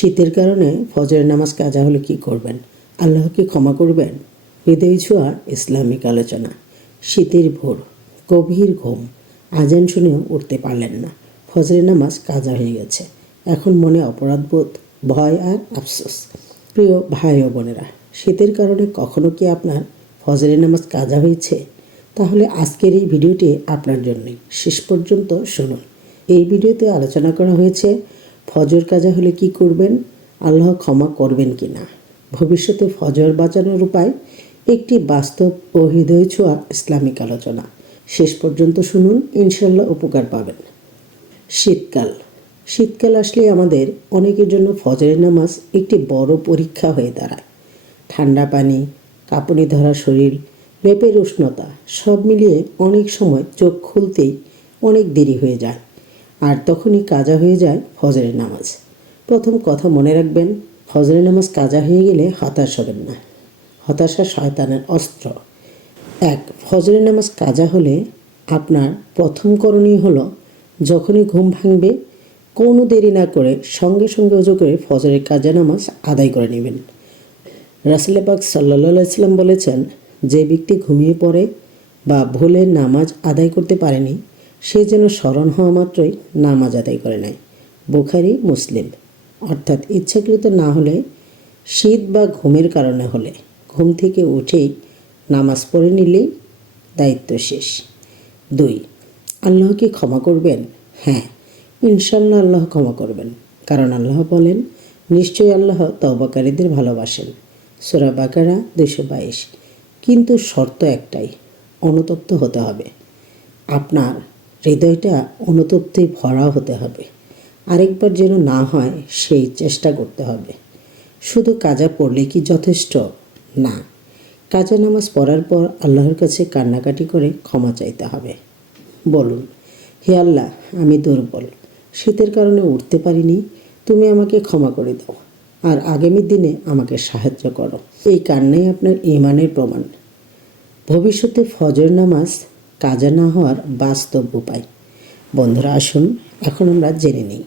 শীতের কারণে ফজরের নামাজ কাজা হলে কি করবেন? আল্লাহ কি ক্ষমা করবেন? হৃদয় ছোঁয়া ইসলামিক আলোচনা। শীতের ভোর, গভীর ঘুম, আজান শুনেও উঠতে পারলেন না। ফজরের নামাজ কাজা হয়ে গেছে। এখন মনে অপরাধবোধ, ভয় আর আফসোস। প্রিয় ভাই ও বোনেরা, শীতের কারণে কখনো কি আপনার ফজরের নামাজ কাজা হয়েছে? তাহলে আজকের এই ভিডিওটি আপনার জন্যই। শেষ পর্যন্ত শুনুন। এই ভিডিওতে আলোচনা করা হয়েছে ফজর কাজা হলে কি করবেন, আল্লাহ ক্ষমা করবেন কি না, ভবিষ্যতে ফজর বাঁচানোর উপায়, একটি বাস্তব ও হৃদয় ছোঁয়া ইসলামিক আলোচনা। শেষ পর্যন্ত শুনুন, ইনশাল্লাহ উপকার পাবেন। শীতকাল আসলে আমাদের অনেকের জন্য ফজরের নামাজ একটি বড় পরীক্ষা হয়ে দাঁড়ায়। ঠান্ডা পানি, কাঁপুনি ধরা শরীর, লেপের উষ্ণতা সব মিলিয়ে অনেক সময় চোখ খুলতেই অনেক দেরি হয়ে যায়, আর তখনই কাজা হয়ে যায় ফজরের নামাজ। প্রথম কথা মনে রাখবেন, ফজরের নামাজ কাজা হয়ে গেলে হতাশ হবেন না। হতাশা শয়তানের অস্ত্র। ফজরের নামাজ কাজা হলে আপনার প্রথম করণীয় হলো, যখনই ঘুম ভাঙবে কোনো দেরি না করে সঙ্গে সঙ্গে ওযু করে ফজরের কাজা নামাজ আদায় করে নেবেন। রাসূল পাক সাল্লাল্লাহু আলাইহি ওয়াসাল্লাম বলেছেন, যে ব্যক্তি ঘুমিয়ে পড়ে বা ভুলে নামাজ আদায় করতে পারেনি, সে যেন স্মরণ হওয়া মাত্রই নামাজ আদায় করে নেয়। বুখারী, মুসলিম। অর্থাৎ ইচ্ছাকৃত না হলে, শীত বা ঘুমের কারণে হলে ঘুম থেকে উঠেই নামাজ পড়ে নিলেই দায়িত্ব শেষ। 2. আল্লাহ কি ক্ষমা করবেন? হ্যাঁ, ইনশাআল্লাহ আল্লাহ ক্ষমা করবেন। কারণ আল্লাহ বলেন, নিশ্চয়ই আল্লাহ তওবাকারীদের ভালোবাসেন। সূরা বাকারা 222। কিন্তু শর্ত একটাই, অনুতপ্ত হতে হবে। আপনার হৃদয়টা অনুতপ্তে ভরা হতে হবে। আরেকবার যেন না হয় সেই চেষ্টা করতে হবে। শুধু কাজা পড়লে কি যথেষ্ট? না, কাজা নামাজ পড়ার পর আল্লাহর কাছে কান্নাকাটি করে ক্ষমা চাইতে হবে। বলুন, হে আল্লাহ, আমি দুর্বল, শীতের কারণে উঠতে পারিনি, তুমি আমাকে ক্ষমা করে দাও আর আগামী দিনে আমাকে সাহায্য করো। এই কান্নাই আপনার ঈমানের প্রমাণ। ভবিষ্যতে ফজর নামাজ কাজা না হওয়ার বাস্তব উপায়। বন্ধুরা, আসুন এখন আমরা জেনে নিই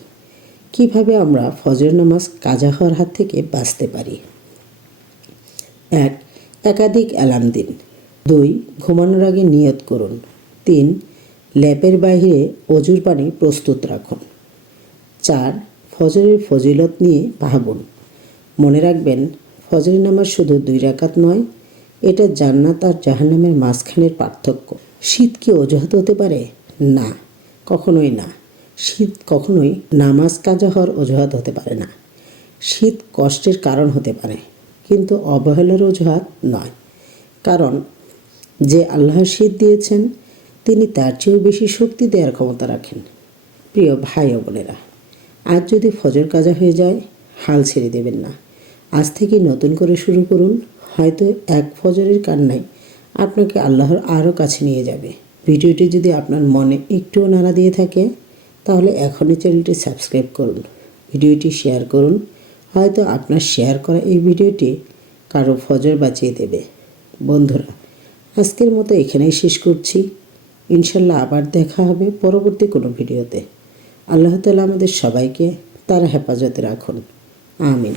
কিভাবে আমরা ফজর নামাজ কাজা হওয়ার হাত থেকে বাঁচতে পারি। 1. একাধিক অ্যালার্ম দিন। 2. ঘুমানোর আগে নিয়ত করুন। 3. ল্যাপের বাইরে অজুর পানি প্রস্তুত রাখুন। 4. ফজরের ফজিলত নিয়ে ভাবুন। মনে রাখবেন, ফজরের নামাজ শুধু 2 রাকাত নয়, এটা জান্নাত আর জাহান্নামের মাঝখানের পার্থক্য। শীত কি অজুহাত হতে পারে? না, কখনোই না। শীত কখনোই নামাজ কাজা হওয়ার অজুহাত হতে পারে না। শীত কষ্টের কারণ হতে পারে, কিন্তু অবহেলার অজুহাত নয়। কারণ যে আল্লাহ শীত দিয়েছেন, তিনি তার চেয়েও বেশি শক্তি দেওয়ার ক্ষমতা রাখেন। প্রিয় ভাই ও বোনেরা, আজ যদি ফজর কাজা হয়ে যায়, হাল ছেড়ে দেবেন না। আজ থেকে নতুন করে শুরু করুন। হয়তো এক ফজরের কান্নায় আপনাকে আল্লাহর আরও কাছে নিয়ে যাবে। ভিডিওটি যদি আপনার মনে একটুও নাড়া দিয়ে থাকে, তাহলে এখনই চ্যানেলটি সাবস্ক্রাইব করুন, ভিডিওটি শেয়ার করুন। হয়তো আপনার শেয়ার করা এই ভিডিওটি কারো ফজর বাঁচিয়ে দেবে। বন্ধুরা, আজকের মতো এখানেই শেষ করছি। ইনশাল্লাহ আবার দেখা হবে পরবর্তী কোনো ভিডিওতে। আল্লাহ তাআলা আমাদের সবাইকে তার হেফাজতে রাখুন। আমিন।